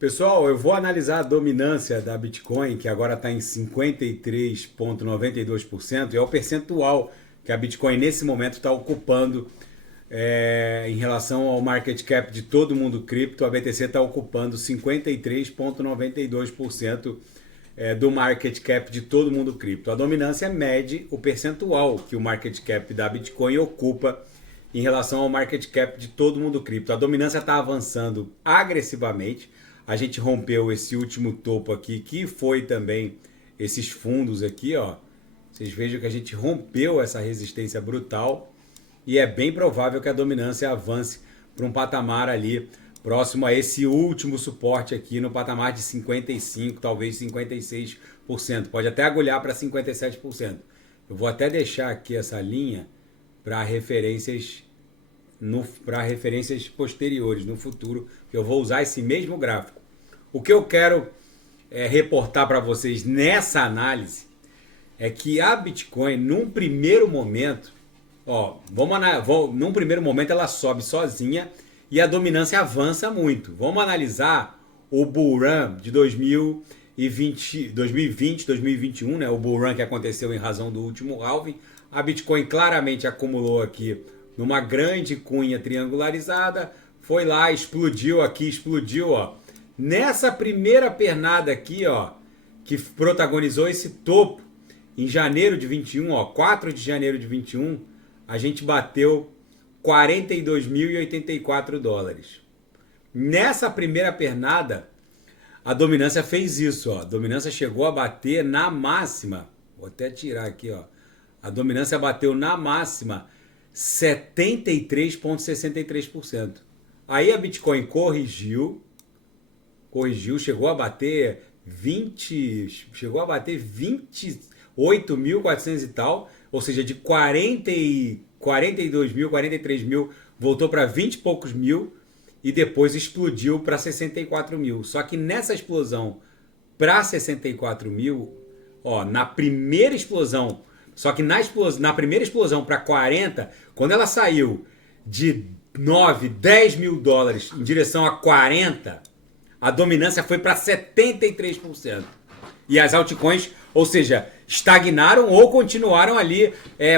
Pessoal, eu vou analisar a dominância da Bitcoin, que agora está em 53,92%, e é o percentual que a Bitcoin nesse momento está ocupando em relação ao market cap de todo mundo cripto. A BTC está ocupando 53,92% do market cap de todo mundo cripto. A dominância mede o percentual que o market cap da Bitcoin ocupa em relação ao market cap de todo mundo cripto. A dominância está avançando agressivamente. A gente rompeu esse último topo aqui, que foi também esses fundos aqui, ó. Vocês vejam que a gente rompeu essa resistência brutal e é bem provável que a dominância avance para um patamar ali próximo a esse último suporte aqui no patamar de 55%, talvez 56%. Pode até agulhar para 57%. Eu vou até deixar aqui essa linha para referências posteriores, no futuro, que eu vou usar esse mesmo gráfico. O que eu quero reportar para vocês nessa análise é que a Bitcoin, num primeiro momento, num primeiro momento ela sobe sozinha e a dominância avança muito. Vamos analisar o bull run de 2020, 2021, né? O bull run que aconteceu em razão do último halving. A Bitcoin claramente acumulou aqui numa grande cunha triangularizada, foi lá, explodiu aqui, explodiu, ó. Nessa primeira pernada aqui, ó, que protagonizou esse topo em janeiro de 21, ó, 4 de janeiro de 21, a gente bateu 42.084 dólares. Nessa primeira pernada, a dominância fez isso, ó. A dominância chegou a bater na máxima, vou até tirar aqui, ó. A dominância bateu na máxima 73,63%. Aí a Bitcoin corrigiu, chegou a bater 28.400 e tal, ou seja, de 42 mil, 43 mil, voltou para 20 e poucos mil e depois explodiu para 64 mil. Só que nessa explosão para 64 mil, ó, na primeira explosão, só que na primeira explosão para 40, quando ela saiu de 9, 10 mil dólares em direção a 40, a dominância foi para 73%. E as altcoins, ou seja, estagnaram ou continuaram ali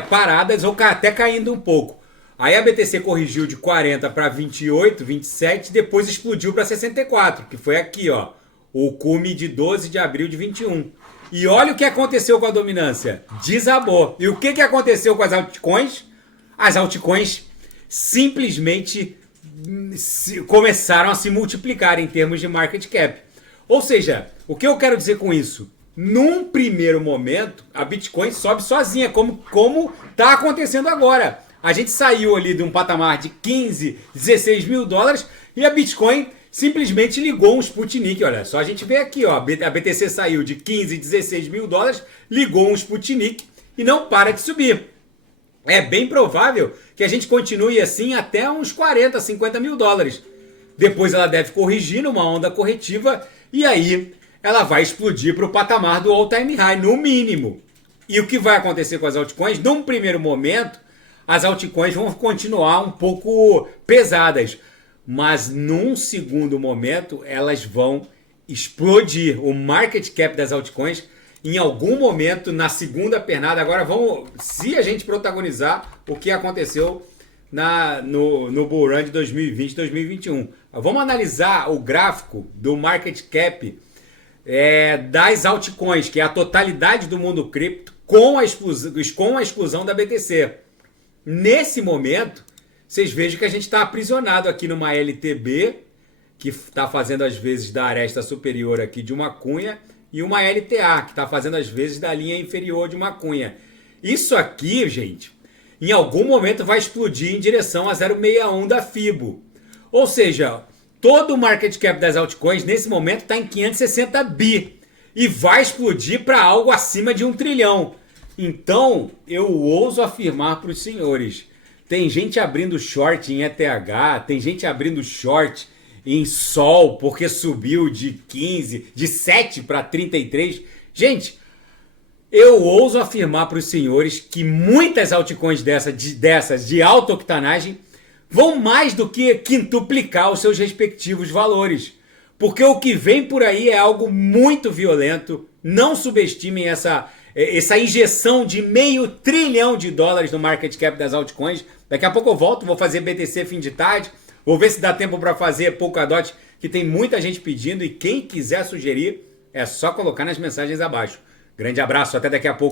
paradas ou até caindo um pouco. Aí a BTC corrigiu de 40 para 28, 27, depois explodiu para 64, que foi aqui, ó, o cume de 12 de abril de 21. E olha o que aconteceu com a dominância. Desabou. E o que aconteceu com as altcoins? As altcoins simplesmente começaram a se multiplicar em termos de market cap. Ou seja, o que eu quero dizer com isso? Num primeiro momento, a Bitcoin sobe sozinha, como está acontecendo agora. A gente saiu ali de um patamar de 15, 16 mil dólares e a Bitcoin simplesmente ligou um Sputnik. Olha só, a gente vê aqui, ó, a BTC saiu de 15, 16 mil dólares, ligou um Sputnik e não para de subir. É bem provável que a gente continue assim até uns 40, 50 mil dólares. Depois ela deve corrigir numa onda corretiva e aí ela vai explodir para o patamar do all-time high, no mínimo. E o que vai acontecer com as altcoins? Num primeiro momento, as altcoins vão continuar um pouco pesadas, mas num segundo momento elas vão explodir. O market cap das altcoins, em algum momento, na segunda pernada, agora se a gente protagonizar o que aconteceu no bull run de 2020 2021. Vamos analisar o gráfico do market cap das altcoins, que é a totalidade do mundo cripto, com a exclusão da BTC. Nesse momento, vocês vejam que a gente está aprisionado aqui numa LTB, que está fazendo as vezes da aresta superior aqui de uma cunha, e uma LTA, que está fazendo as vezes da linha inferior de uma cunha. Isso aqui, gente, em algum momento vai explodir em direção a 0,61 da FIBO. Ou seja, todo o market cap das altcoins nesse momento está em 560 bi e vai explodir para algo acima de 1 trilhão. Então, eu ouso afirmar para os senhores, tem gente abrindo short em ETH, tem gente abrindo short em Sol, porque subiu de 7 para 33. Gente, eu ouso afirmar para os senhores que muitas altcoins dessas de alta octanagem vão mais do que quintuplicar os seus respectivos valores. porque o que vem por aí é algo muito violento. Não subestimem essa injeção de $500 bilhão no market cap das altcoins. Daqui a pouco eu volto, vou fazer BTC fim de tarde, vou ver se dá tempo para fazer Polkadot, que tem muita gente pedindo, e quem quiser sugerir é só colocar nas mensagens abaixo. Grande abraço, até daqui a pouco.